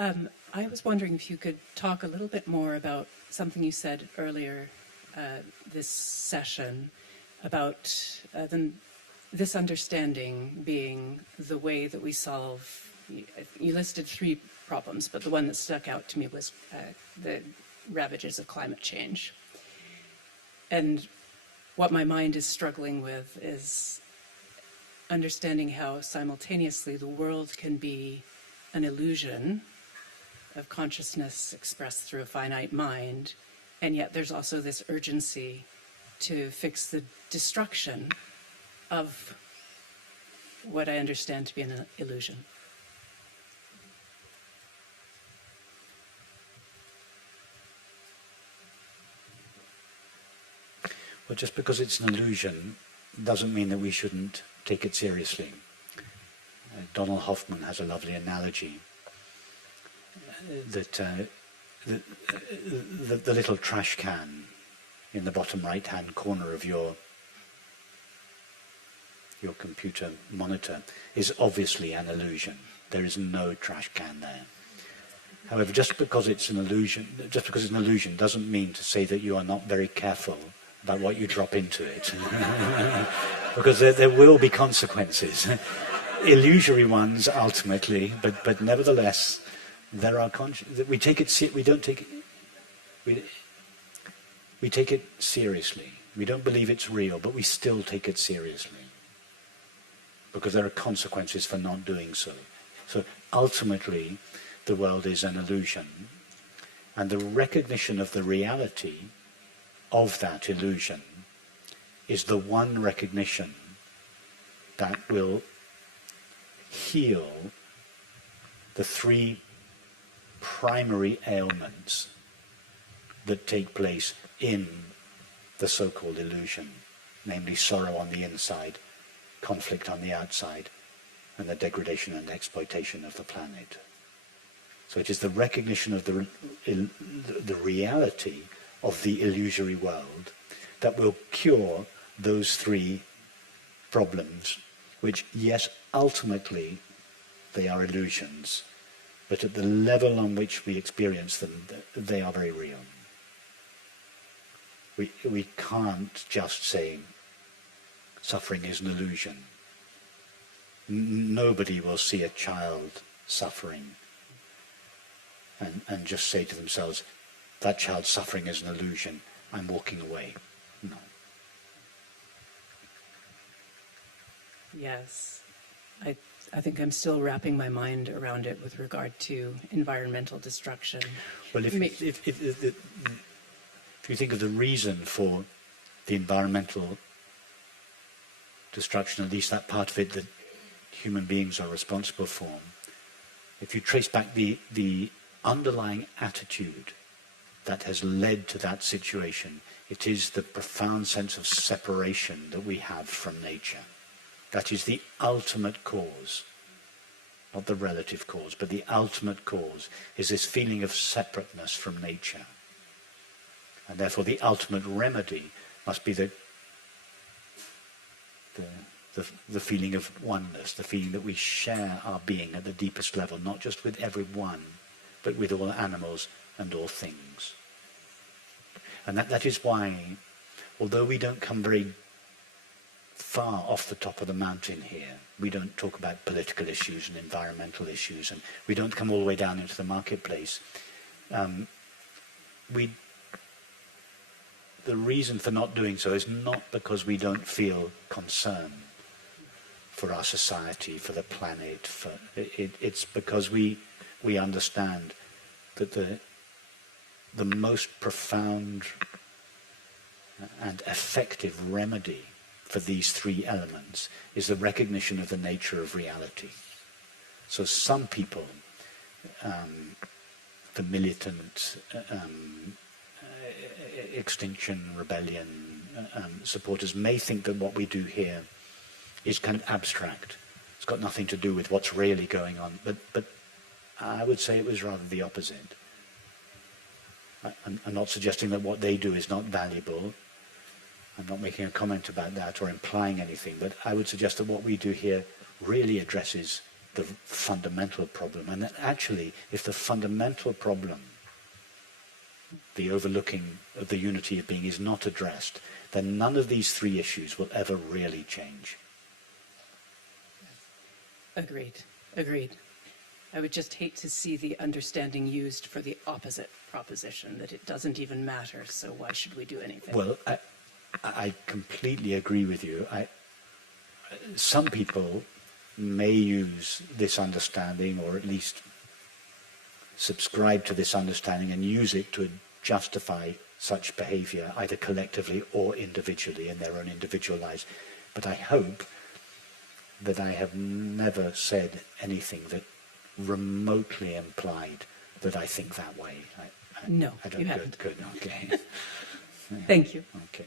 I was wondering if you could talk a little bit more about something you said earlier this session about this understanding being the way that we solve. You listed 3 problems, but the one that stuck out to me was the ravages of climate change. And what my mind is struggling with is understanding how simultaneously the world can be an illusion of consciousness expressed through a finite mind, and yet there's also this urgency to fix the destruction of what I understand to be an illusion. Well, just because it's an illusion doesn't mean that we shouldn't take it seriously. Donald Hoffman has a lovely analogy that the little trash can in the bottom right-hand corner of your computer monitor is obviously an illusion. There is no trash can there. However, just because it's an illusion doesn't mean to say that you are not very careful about what you drop into it. Because there will be consequences. Illusory ones ultimately, but nevertheless, there are we take it. We don't take it. We take it seriously. We don't believe it's real, but we still take it seriously because there are consequences for not doing so. So ultimately, the world is an illusion, and the recognition of the reality of that illusion is the one recognition that will heal the 3 primary ailments that take place in the so-called illusion, namely sorrow on the inside, conflict on the outside, and the degradation and exploitation of the planet. So it is the recognition of the reality of the illusory world that will cure those 3 problems, which, yes, ultimately they are illusions, but at the level on which we experience them, they are very real. We can't just say suffering is an illusion. Nobody will see a child suffering and just say to themselves, that child's suffering is an illusion, I'm walking away. No. Yes. I think I'm still wrapping my mind around it with regard to environmental destruction. Well, if you think of the reason for the environmental destruction, at least that part of it that human beings are responsible for, if you trace back the underlying attitude that has led to that situation, it is the profound sense of separation that we have from nature. That is the ultimate cause, not the relative cause, but the ultimate cause is this feeling of separateness from nature. And therefore the ultimate remedy must be the feeling of oneness, the feeling that we share our being at the deepest level, not just with everyone, but with all animals and all things. And that is why, although we don't come very far off the top of the mountain here, we don't talk about political issues and environmental issues, and we don't come all the way down into the marketplace. The reason for not doing so is not because we don't feel concern for our society, for the planet. It's because we understand that the most profound and effective remedy for these 3 elements is the recognition of the nature of reality. So some people, the militant Extinction Rebellion supporters, may think that what we do here is kind of abstract. It's got nothing to do with what's really going on. But I would say it was rather the opposite. I'm not suggesting that what they do is not valuable. I'm not making a comment about that or implying anything, but I would suggest that what we do here really addresses the fundamental problem. And that actually, if the fundamental problem, the overlooking of the unity of being, is not addressed, then none of these three issues will ever really change. Agreed. Agreed. I would just hate to see the understanding used for the opposite proposition, that it doesn't even matter, so why should we do anything? Well, I completely agree with you. Some people may use this understanding, or at least subscribe to this understanding and use it to justify such behavior, either collectively or individually in their own individual lives. But I hope that I have never said anything that remotely implied that I think that way. No, I don't, you haven't. Good, okay. Thank you. Okay.